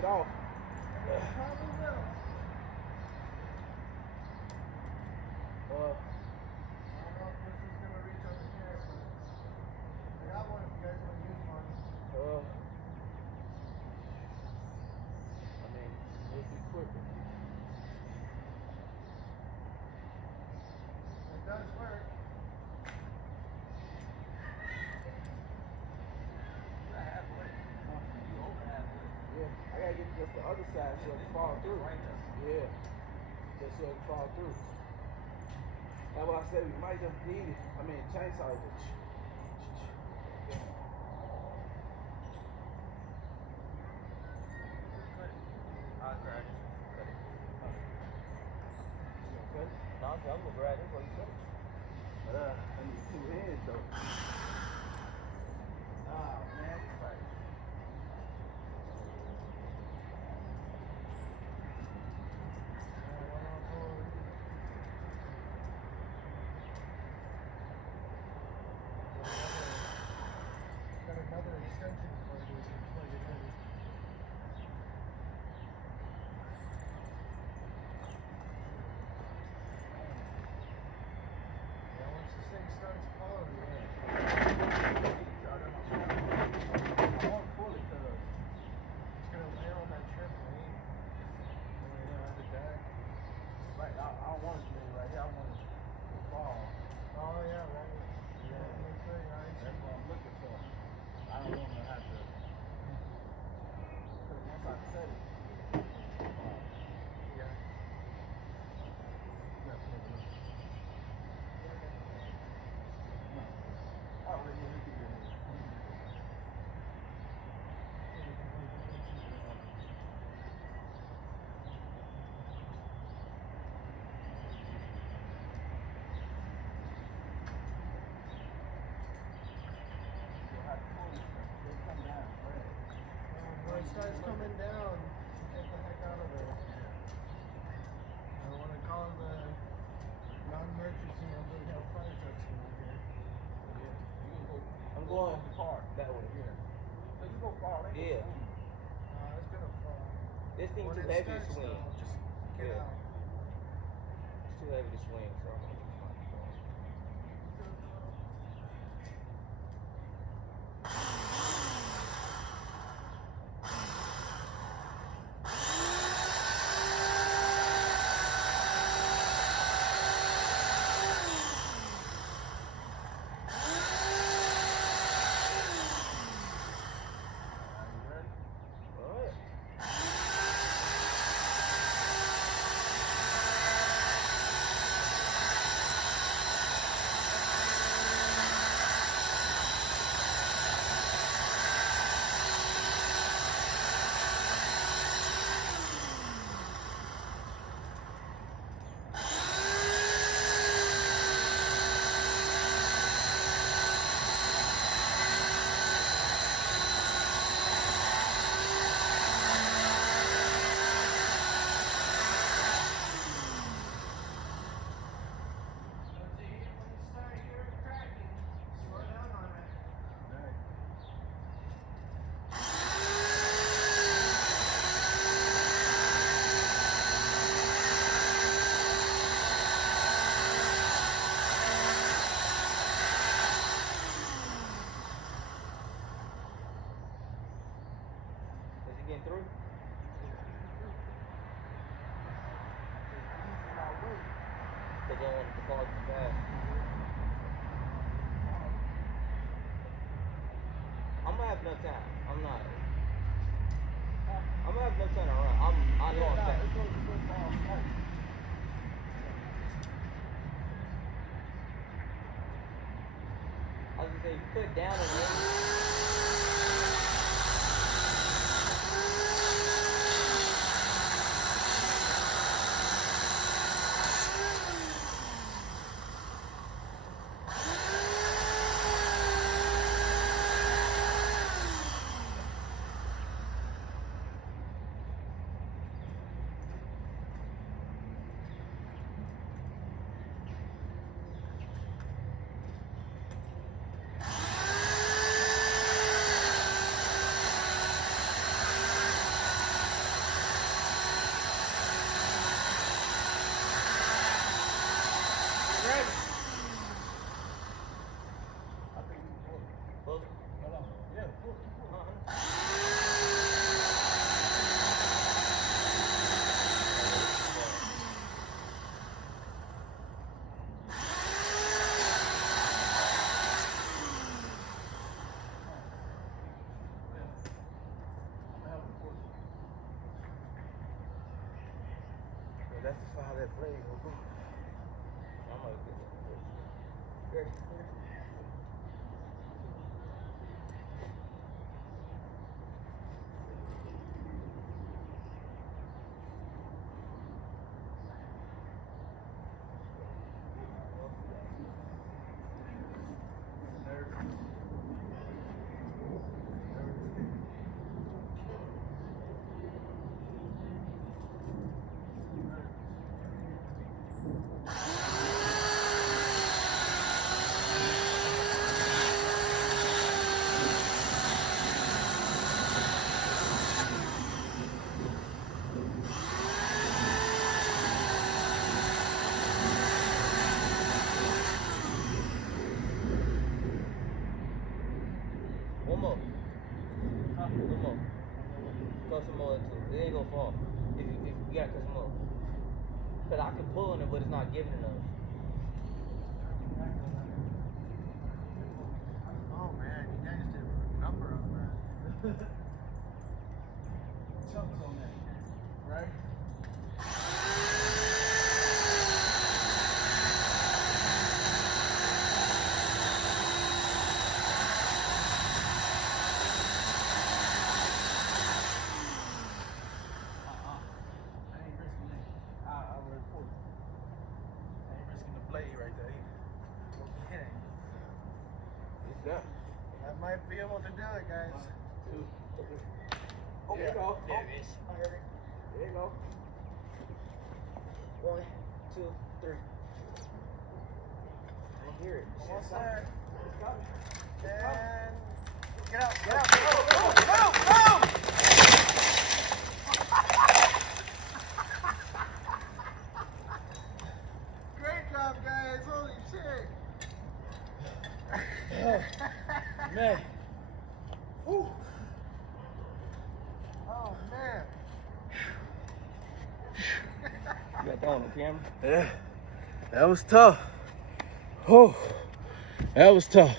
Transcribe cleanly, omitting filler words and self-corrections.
shit off. Probably will. I don't know if this is gonna reach over here, but I got one if you guys want to use one. I mean, it'll be quicker. It does work. Yeah, I gotta get just the other side so it can fall through. Yeah, just so it can fall through. That's why I said we might just need it. I mean, chainsaw it. I'll grab it. Cut it. You gonna cut it? No, I'm gonna grab it while you cut it. I need 2 hands though. Oh man, it's right. Got another extension cord we can plug it in. Yeah, once this thing starts falling, I won't pull it because it's gonna lay on that trampoline. On the deck. right, I don't want it to lay right here. I want it to fall. Oh yeah, right. Yeah. That's what I'm looking for. I don't want to have to. Because once I cut it, Yeah. definitely. No. Oh, yeah, you can do it. When it starts coming down, get the heck out of there. I want to call the non-emergency number to have fire trucks come out here. Yeah, you can go. I'm going the car that way here. So you go far, they Yeah. go swing. It's gonna fall. This thing When too it heavy to starts, swing. though, just get Yeah. out. It's too heavy to swing, so I'm gonna use my phone. Is it getting through? Because I don't want it to fall too fast. I'm gonna have enough time. I'm not. I'm gonna have enough time to run. I know I'm fast. It's gonna fall slow. I was gonna say, you put down and then. Let's just file that blade real quick. I'm gonna get it. Ready? One more. One more. Throw some more into it. It ain't gonna fall. If you gotta cut some more. Cause I can pull on it, but it's not giving enough. Oh man, you guys did a number on that. Chunks on that, right? I ain't risking it. I'll report it. I ain't risking the blade right there either. Okay. It's that. I might be able to do it, guys. 1, 2, 3. Oh, there you go. There it is. I heard it. There you go. 1, 2, 3. I hear it. Almost there. It's coming. And get out, get out, go! Great job, guys. Holy shit. Man. Woo. Oh man. You got that on the camera? Yeah. That was tough. Oh, that was tough.